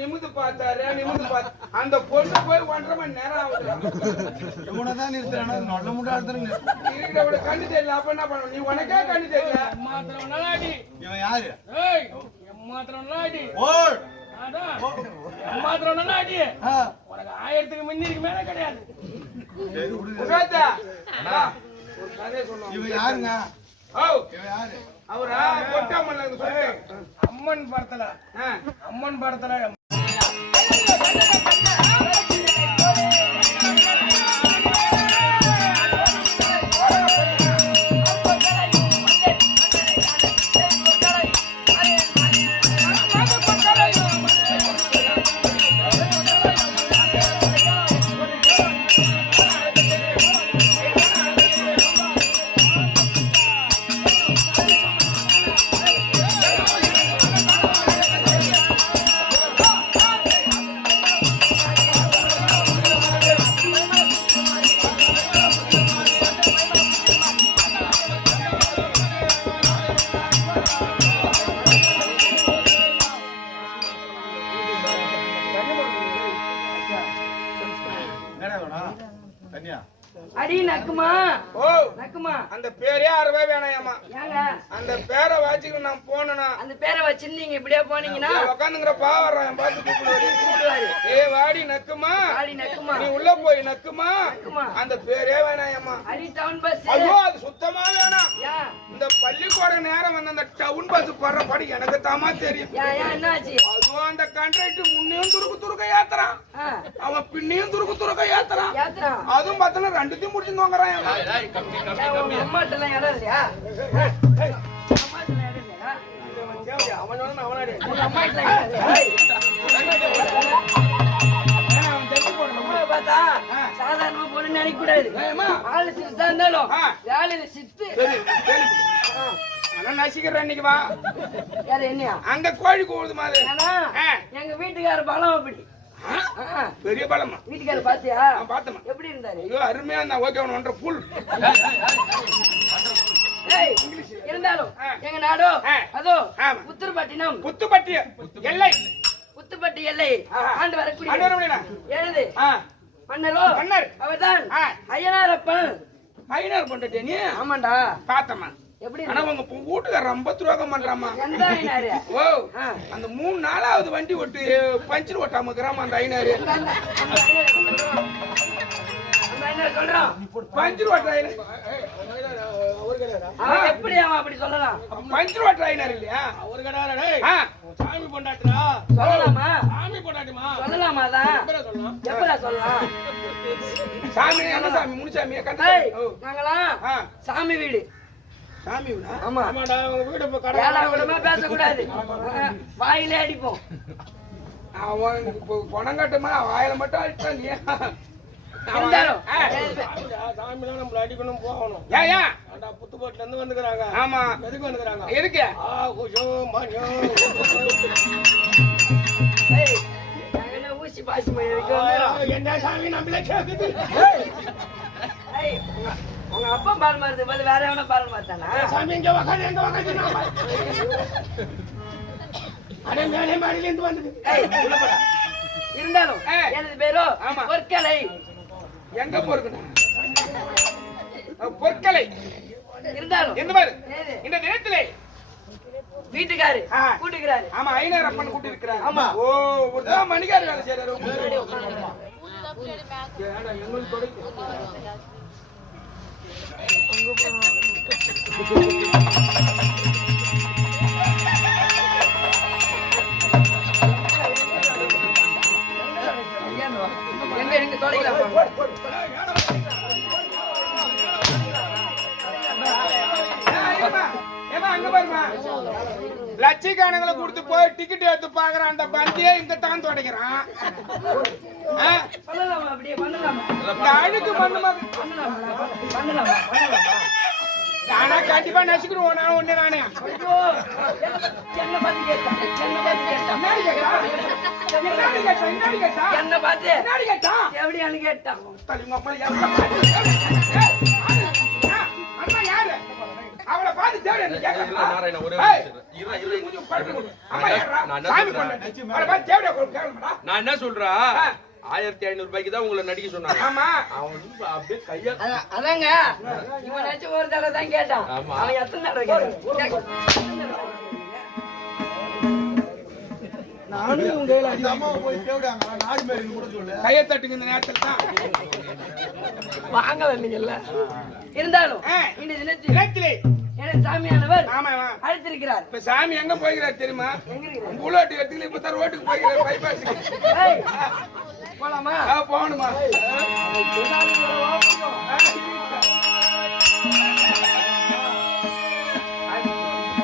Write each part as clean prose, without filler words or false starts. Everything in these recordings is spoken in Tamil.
நிமிந்து பார்த்தாரு அந்த பொண்ணு போய் 1.5 மணி நேரம் ஆகுது. இவனதான் நிறுத்துறானா நல்ல முட்டா இருக்கிற கண்ணு தெரியல. அப்ப என்ன பண்ண நீ உனக்கே கண்ணு தெரியல. மாத்திரம் நல்லாடி இவன் யாரு? ஏய் மாத்திரம் நல்லாடி ஓய் அதான் மாத்திரம் நல்லாடி உனக்கு 1000க்கு முன்னிருக்கு மேல கிடையாது. உகாதா ஒரு கதை சொல்லுங்க. இவன் யாருங்க? ஓ இவன் யாரு? அவரா கொட்டாமல்ல சொல்லுங்க. அம்மன் படத்துல அடி நக்குமா. ஓ நக்குமா அந்த பேரே 6 ரூபாய் வேணாமா. ஏங்க அந்த பேரை வாச்சிக்கு நான் போனேனா அந்த பேரை வச்சிருந்தீங்க இப்படியே போனீங்கன்னா உட்காந்துங்கிற பாவறான் பார்த்து கூப்பிடுவாரு. ஏய் வாடி நக்குமா. அடி நக்குமா நீ உள்ள போய் நக்குமா. நக்குமா அந்த பேரே வேணாமா. அடி டவுன் பஸ். ஐயோ அது சுத்தமா வேணாம். ஏன் இந்த பள்ளிக்கூட நேரம் வந்து அந்த டவுன் பஸ் போற படி எனக்கு தாமா தெரியும். ஏன் என்னாச்சு? அதுவும் அந்த கான்ட்ராக்ட் முன்னையும் துருக்கு ஏத்துறான். அவன் பின்னையும் துருக்கு ஏத்துறான். அதுவும் பார்த்தா ரெண்டுத்தையும் முடிச்சு வாங்குறான். அம்மாட்டெல்லாம் இடம் இல்லையா? பார்த்தா சாதாரணமா பொண்ணு நினைக்க கூடாது. ஆளு சிரிச்சா இருந்தாலும் வேலையில சிரித்து நசிக்கிறேன் இன்னைக்கு வா. யாரு என்னையா? அங்க கோழி கூடுது மாதிரி. எங்க வீட்டுக்கார பலம் அப்படி பெரிய பலமா. வீட்டுக்கார பாத்தியா? பார்த்தமா. எப்படி இருந்தாரு? ஐயோ அருமையா இருந்தா. ஓகே ஒன்ற புல் இருந்தாலும் எங்க நாடோ அதோ புத்துப்பட்டி எல்லை புத்துப்பட்டி எல்லை ஆண்டு வரக்கூடிய எழுது மன்னரோ மன்னர் அவர்தான் ஐயனாரப்பன். ஐயனார் பண்றே நீ? ஆமாண்டா பார்த்தமா. எப்படி? ஆனா உங்க வீட்டுக்காரர் ரொம்ப துரோகம் பண்றாமா. எந்த ஐயனாரு? ஓ அந்த 3 நாளாவது வண்டி ஓட்டு பஞ்சர் ஓட்டாம இருக்கிறாமா அந்த ஐயனாரு. சொல்றான் பஞ்சர் ஓட்டுற எப்படி அவன் அப்படி சொல்லலாம்? பஞ்சர் ஓட்டுற ஐயனார் இல்லையா? ஒரு கடாரே சாமி பொண்டாட்டிரா சொல்லலாமா? சாமி பொண்டாட்டிமா சொல்லலாமா? தான் எப்படா சொல்லலாம்? சாமி என்ன சாமி? முனிசாமியா? நாங்களாம் சாமி வீடு. சாமி வீடா? ஆமா ஆமாடா. உங்க வீடு இப்ப விடமா பேசக்கூடாது. வாயிலே அடிப்போம். அவன் பணம் கட்டுமா வாயில மட்டும் அடிச்சா நீ இருந்தாலும் சாமிலாம் நம்மள அடிக்கணும் போகணும். ஏயா புத்துப்பட்டில இருந்து வந்துக்கிறாங்க. ஆமா எதுக்கு வந்துக்கிறாங்க? எதுக்கு? ஊசி பாசி என்ன சாமி நம்மள கேக்குது? உங்க அப்பா பால் மாறுது போது வேற எவனா பால் மாத்தானா? சாமி எங்க உக்காந்து அடே மேலே மாடியில இருந்து வந்து இருந்தாலும் எனது பேரோ பொற்கலை. எங்க பொறுக்கணும்? பொற்கலை இருந்தாலும் எந்த மாதிரி இந்த தினத்திலே வீட்டுக்காரு கூட்டுக்கிறாரு. ஆமா ஐயனார் அப்பன் கூட்டி இருக்கிறாரு. ஆமா. ஓ ஒரு மணிக்காரு வேலை செய்யறாரு. எங்க தொலைக்கலாம் அங்க பாருமா. லட்சக்கணக்கில கொடுத்து போய் டிக்கெட் எடுத்து பாக்குறான். அந்த பந்தியே இங்க தான் தொடக்கிறான். பண்ணலாமா? அப்படியே பண்ணலாமா? இந்த அழுக்கு பண்ணுமா? பண்ணலாமா? நானா கண்டிப்பா நசிக்கிடுவோம். நான் ஒண்ணு நானே என்ன பார்த்து கேட்டான்? என்ன பார்த்து எப்படியான்னு கேட்டான். அம்மா யாரு? அவளை பார்த்து தேவையா நீ கேட்கறா? நாராயண ஒரே ஏய், இரு இரு கொஞ்சம் படுத்து கொடு. அம்மா ஏறா, நான் என்ன சாமி சொல்றேன்? கொண்டாடி. அவளை பார்த்து தேவையா கேட்கணும்டா? நான் என்ன சொல்றா 1500 ரூபாய்க்கு தான் உங்களை நடிக்க சொன்னாங்க. ஆமா. அவன் வந்து அப்படியே கையா அதாங்க இவன் நினைச்சு ஒரு தடவை தான் கேட்டான். ஆமா. அவன் எத்தனை தடவை கேட்டான்? நானும் உங்க கையில இந்த அம்மாவை போய் தேவையாங்க நாடு மாரி கூட சொல்லு. கையை தட்டுங்க இந்த நேரத்துல தான். வாங்க வந்தீங்கல்ல. இருந்தாலும் இந்த தினத்தில் இலக்கிலே. எனக்கு சாமியானவர் ஆமா அழைத்திருக்கிறார். இப்ப சாமி எங்க போய்கிறார் தெரியுமா? எங்க இருக்கிறார்? புல்லட் எடுத்துக்கிட்டு இப்ப தான் ரோட்டுக்கு போய்கிறார் பைபாஸுக்கு. ஏய், போலாமா? போகணுமா?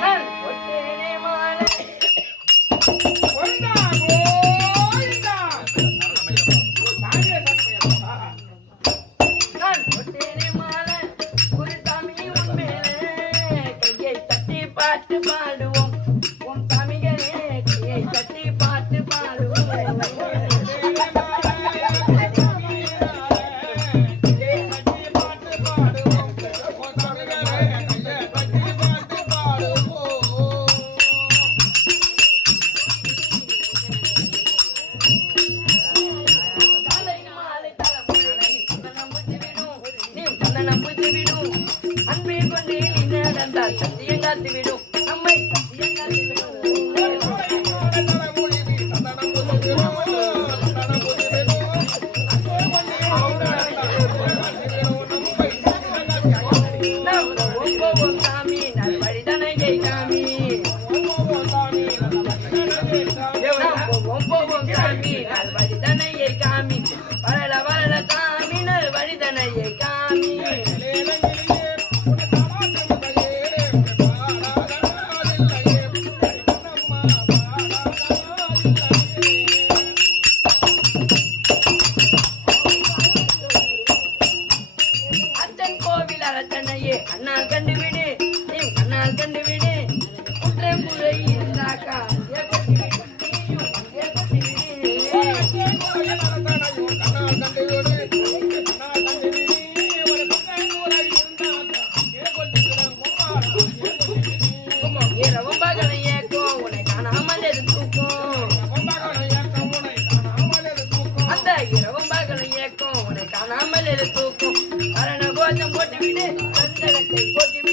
நான் ஒட்டேனே மாலை. கோவிந்தா, கோவிந்தா. சாமியே சரணமையப்பா. நான் ஒட்டேனே மாலை. குருசாமி உன் மேலே கையை தட்டி பாட்டு பாடுவோம். உன் சாமிகளே கையை தட்டி பாட்டு பாடுவோம். காலை மாலை தலைமுறை சந்தனம் பூசி விடும். நீ சந்தனம் பூசி விடும். அன்பே கொண்டே நீ நடந்தால் சத்தியம் காத்து விடும். நம்மை சத்தியம் காத்து விடும். நாம் ஒவ்வொரு சாமி நல்வழிதனையை காமி. நாம் ஒவ்வொரு சாமி நல்வழிதனையை காமி. வரல வரல சாமி நல்வழிதனையை காமி. அச்சன் கோவில் அரசனையே கண்ணால் கண்டுவிடு. நீ கண்ணால் கண்டுவிடு. குற்றம் குறை இருந்தாக்கா ஏற்பட்டுவிடு. நீயும் ஏற்பட்டுவிடு. இரவும் பகலும் ஏக்கும் உன்னை காணாமல் எது தூக்கும். அந்த இரவும் பகலும் ஏக்கும் உன்னை காணாமல் எது தூக்கும். மரண கோஷம் போட்டுவிடு. சந்தனத்தை போக்கிவிடு.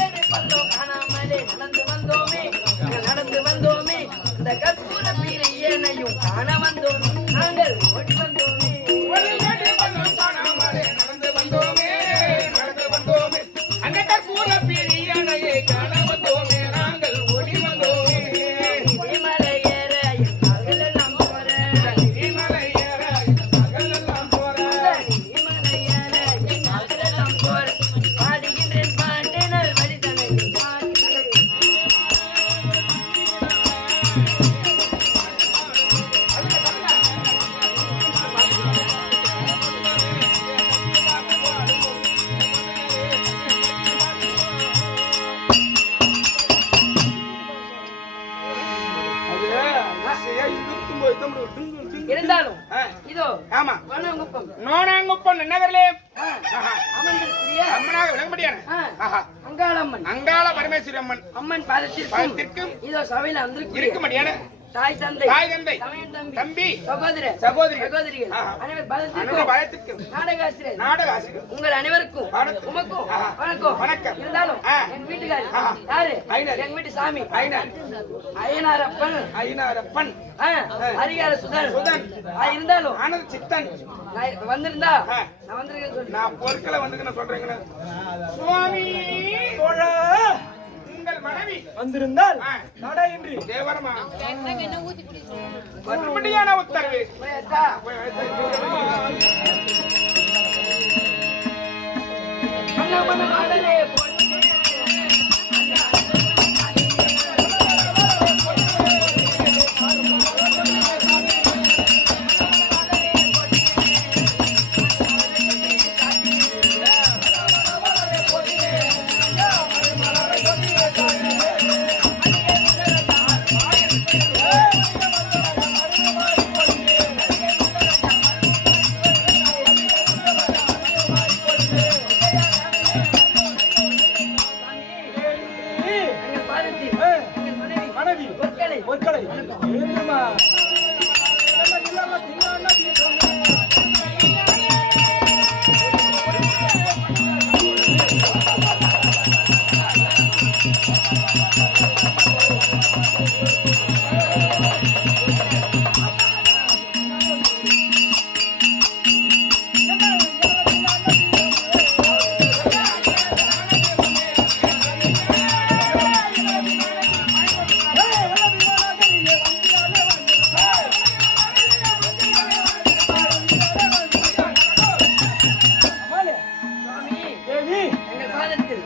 ஏழு பல்லோ காணாமலே நடந்து வந்தோமே. நாங்கள் நடந்து வந்தோமே. இந்த கற்பூர பீரையனையும் காண வந்தோமே. நாங்கள் ஓடி வந்தோமே. இமலை ஏற என் கால்கள் எல்லாம் போற. இமலை ஏற என் கால்கள் எல்லாம் போற. பாடுகின்றேன் பாட்டு நல்வழிதனையை பாட்டு. இருந்தாலும் இதோ ஆமா வனங்குப்பம் நோனாங்குப்பம் நகரிலே அமர்ந்திருக்கிறிய அம்மனாக விளங்க முடியாது அங்காளம்மன் அங்காள பரமேஸ்வரி அம்மன் அம்மன் பாதத்திற்கும் பாதத்திற்கும் இதோ சபையில் இருக்க வந்திருக்கிற முடியாது தாய் தந்தை தாய் தந்தை தமையன் தம்பி தம்பி சகோதரர் சகோதரிகள் சகோதரிகள் ஆஹா. அனைவர் அனைவரும் பாதத்திற்கும் பயத்திற்கும் நாடகாசிரியர் நாடக ஆசிரியர் உங்கள் அனைவருக்கும் வணக்கம். உமக்கும் ஆஹா. வணக்கம் வணக்கம். இருந்தாலும் ஆ. என் வீட்டுக்காரி ஆஹா. யாரு ஐயனார். எங்க வீட்டு சாமி ஐயனார். ஐயனாரப்பன் ஐயனாரப்பன் ஹரிகார சுதன் சுதன். இருந்தாலும் ஆனந்த சித்தன் நான் வந்திருந்தா ஆ. நான் வந்திருக்கேன்னு சொல்லி நான் பொருட்களை வந்து நான் சொல்றேங்க சுவாமி உங்கள் மனைவி வந்திருந்தால் ஆ. நடா என்று தேவரமா மறுபடியான உத்தரவு போயாச்சா? மன்னமன மாடலே போற்றி.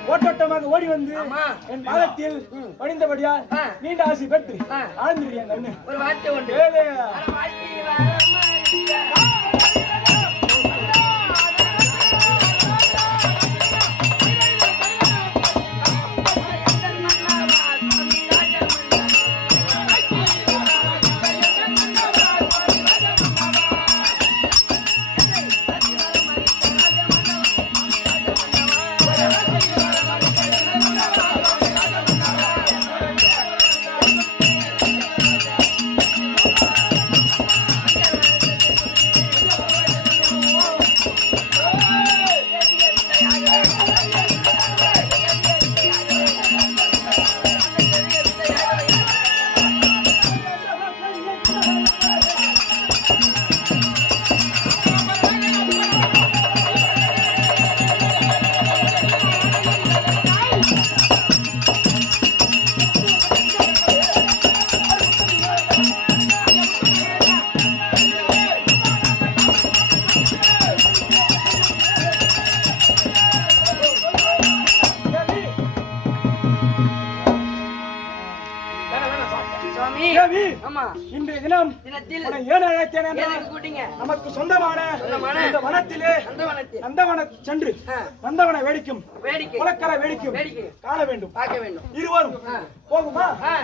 ஓட்டோட்டமாக ஓடி வந்து ஆமா. என் பாதத்தில் பணிந்தபடியால் நீண்ட ஆசி பெற்று ஆழ்ந்து விடிய கண்ணு ஒரு வார்த்தை உண்டு ஏழு வாழ்க்கை வரமாட்டா சுவாமி தேவி ஆமா இன்றைய தினம் தினத்தில் உன்னை ஏன் அழைத்தேன் என்றால், எதற்கு கூட்டிங்க நமக்கு சொந்தமான இந்த வனத்திலே நந்தவனத்தில் நந்தவன சென்று நந்தவன வேடிக்கும் வேடிக்கை குளக்கரை வேடிக்கும் வேடிக்கை காண வேண்டும். பார்க்க வேண்டும் இருவரும் போகுமா? ஆ.